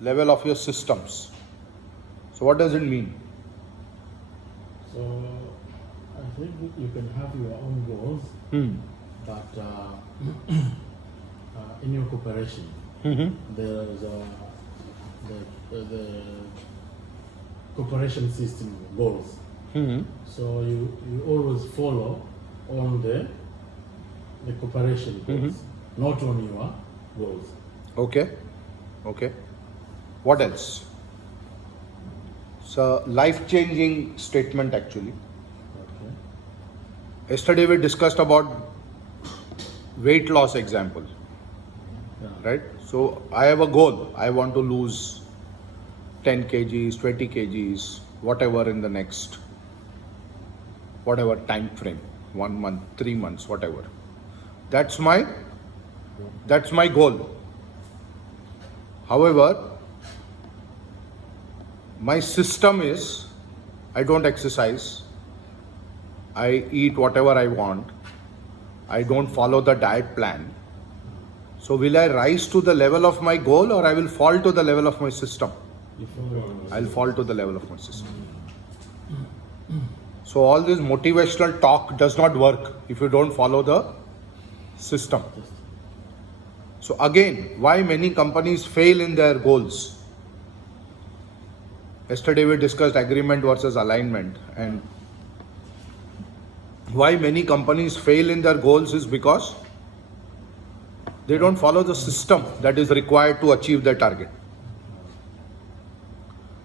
level of your systems. So what does it mean? So I think you can have your own goals, but in your corporation, there is the corporation system goals. So you always follow on the corporation goals, not on your goals. Okay. What else? It's a life-changing statement actually. Okay. Yesterday we discussed about weight loss example, Yeah. right? So I have a goal. I want to lose 10 kgs, 20 kgs, whatever in the next, whatever time frame, 1 month, 3 months, whatever. That's my goal. However, my system is, I don't exercise, I eat whatever I want, I don't follow the diet plan. So will I rise to the level of my goal or I will fall to the level of my system? You follow. I'll fall to the level of my system. So all this motivational talk does not work if you don't follow the system. So again, why many companies fail in their goals? Yesterday we discussed agreement versus alignment, and why many companies fail in their goals is because they don't follow the system that is required to achieve their target.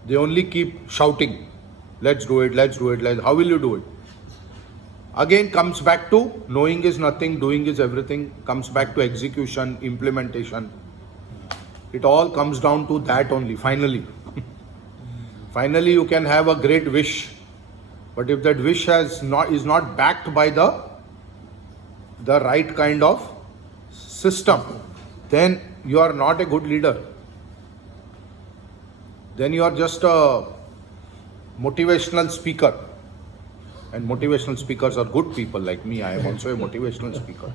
They only keep shouting, let's do it, how will you do it? Again comes back to knowing is nothing, doing is everything, comes back to execution, implementation. It all comes down to that only, finally. Finally, you can have a great wish, but if that wish is not backed by the right kind of system, then you are not a good leader. Then you are just a motivational speaker. And motivational speakers are good people like me. I am also a motivational speaker.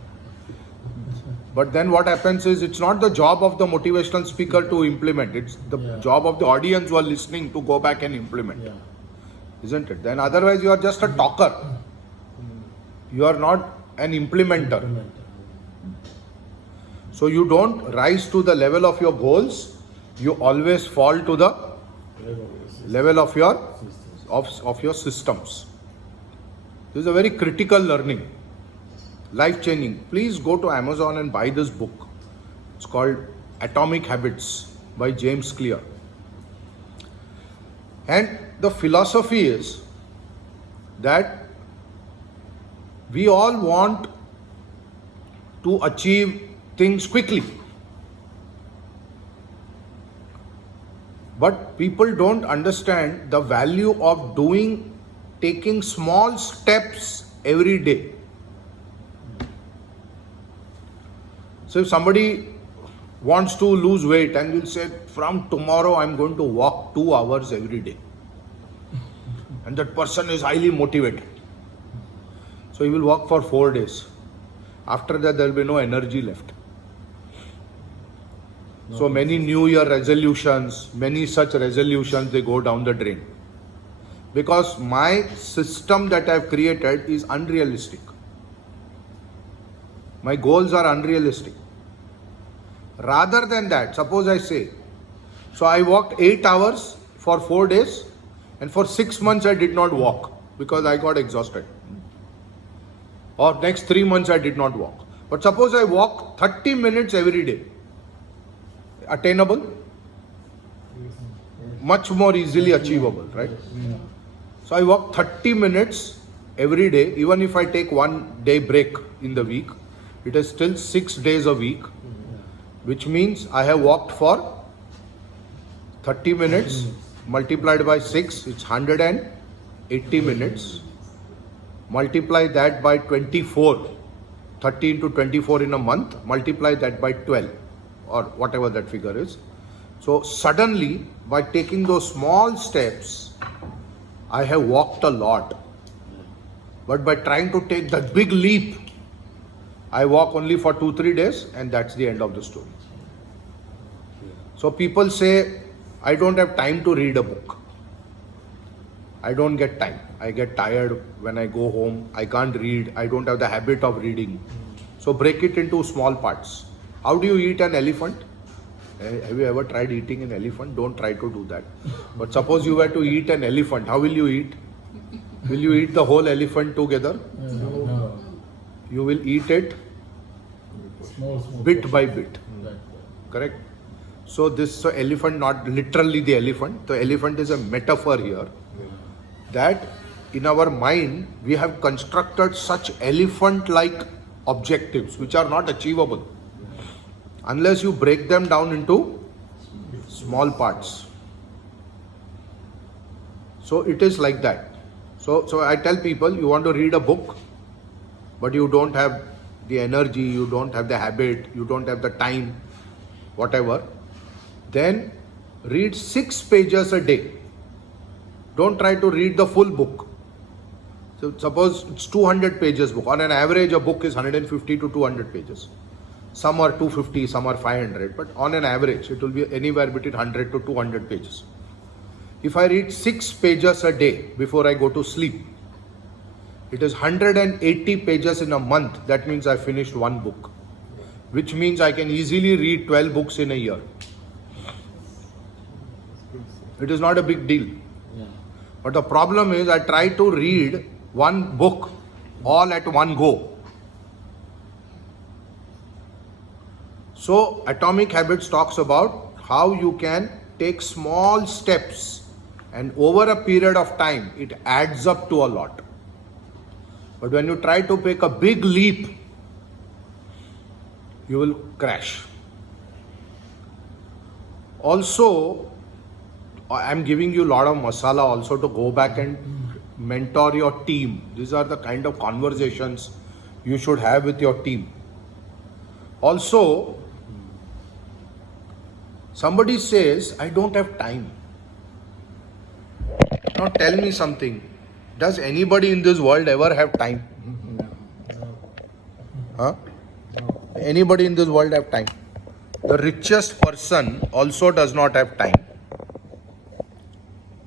But then what happens is, it's not the job of the motivational speaker to implement. It's the job of the audience who are listening to go back and implement. Yeah. Isn't it? Then otherwise you are just a talker. You are not an implementer. So you don't rise to the level of your goals. You always fall to the level of your systems. This is a very critical learning, life-changing. Please go to Amazon and buy this book. It's called Atomic Habits by James Clear. And the philosophy is that we all want to achieve things quickly. But people don't understand the value of taking small steps every day. So if somebody wants to lose weight and will say, from tomorrow I'm going to walk 2 hours every day. And that person is highly motivated. So he will walk for 4 days. After that, there will be no energy left. So many New Year resolutions, many such resolutions, they go down the drain. Because my system that I have created is unrealistic. My goals are unrealistic. Rather than that, suppose I say, so I walked 8 hours for 4 days and for 6 months I did not walk because I got exhausted. Or next 3 months I did not walk. But suppose I walk 30 minutes every day. Attainable? Much more easily achievable, right? So I walk 30 minutes every day. Even if I take 1 day break in the week, it is still 6 days a week, which means I have walked for 30 minutes multiplied by 6, it's 180 minutes. Multiply that by 24, 30 into 24 in a month, multiply that by 12 or whatever that figure is. So suddenly, by taking those small steps, I have walked a lot. But by trying to take that big leap, I walk only for 2-3 days and that's the end of the story. So people say I don't have time to read a book. I don't get time. I get tired when I go home. I can't read. I don't have the habit of reading. So break it into small parts. How do you eat an elephant? Have you ever tried eating an elephant? Don't try to do that. But suppose you were to eat an elephant, how will you eat? Will you eat the whole elephant together? No. You will eat it Small bit by bit. Like Correct? So elephant, not literally the elephant. The elephant is a metaphor here. That in our mind, we have constructed such elephant-like objectives which are not achievable unless you break them down into small parts. So it is like that. So I tell people, you want to read a book, but you don't have the energy, you don't have the habit, you don't have the time, whatever, then read 6 pages a day. Don't try to read the full book. So suppose it's 200 pages book. On an average, a book is 150 to 200 pages. Some are 250, some are 500, but on an average, it will be anywhere between 100 to 200 pages. If I read 6 pages a day before I go to sleep, it is 180 pages in a month. That means I finished one book, which means I can easily read 12 books in a year. It is not a big deal. yeah. But the problem is I try to read one book all at one go. So Atomic Habits talks about how you can take small steps and over a period of time it adds up to a lot. But when you try to take a big leap, you will crash. Also, I am giving you a lot of masala also to go back and mentor your team. These are the kind of conversations you should have with your team. Also, somebody says, I don't have time. Now tell me something. Does anybody in this world ever have time? Huh? Anybody in this world have time? The richest person also does not have time.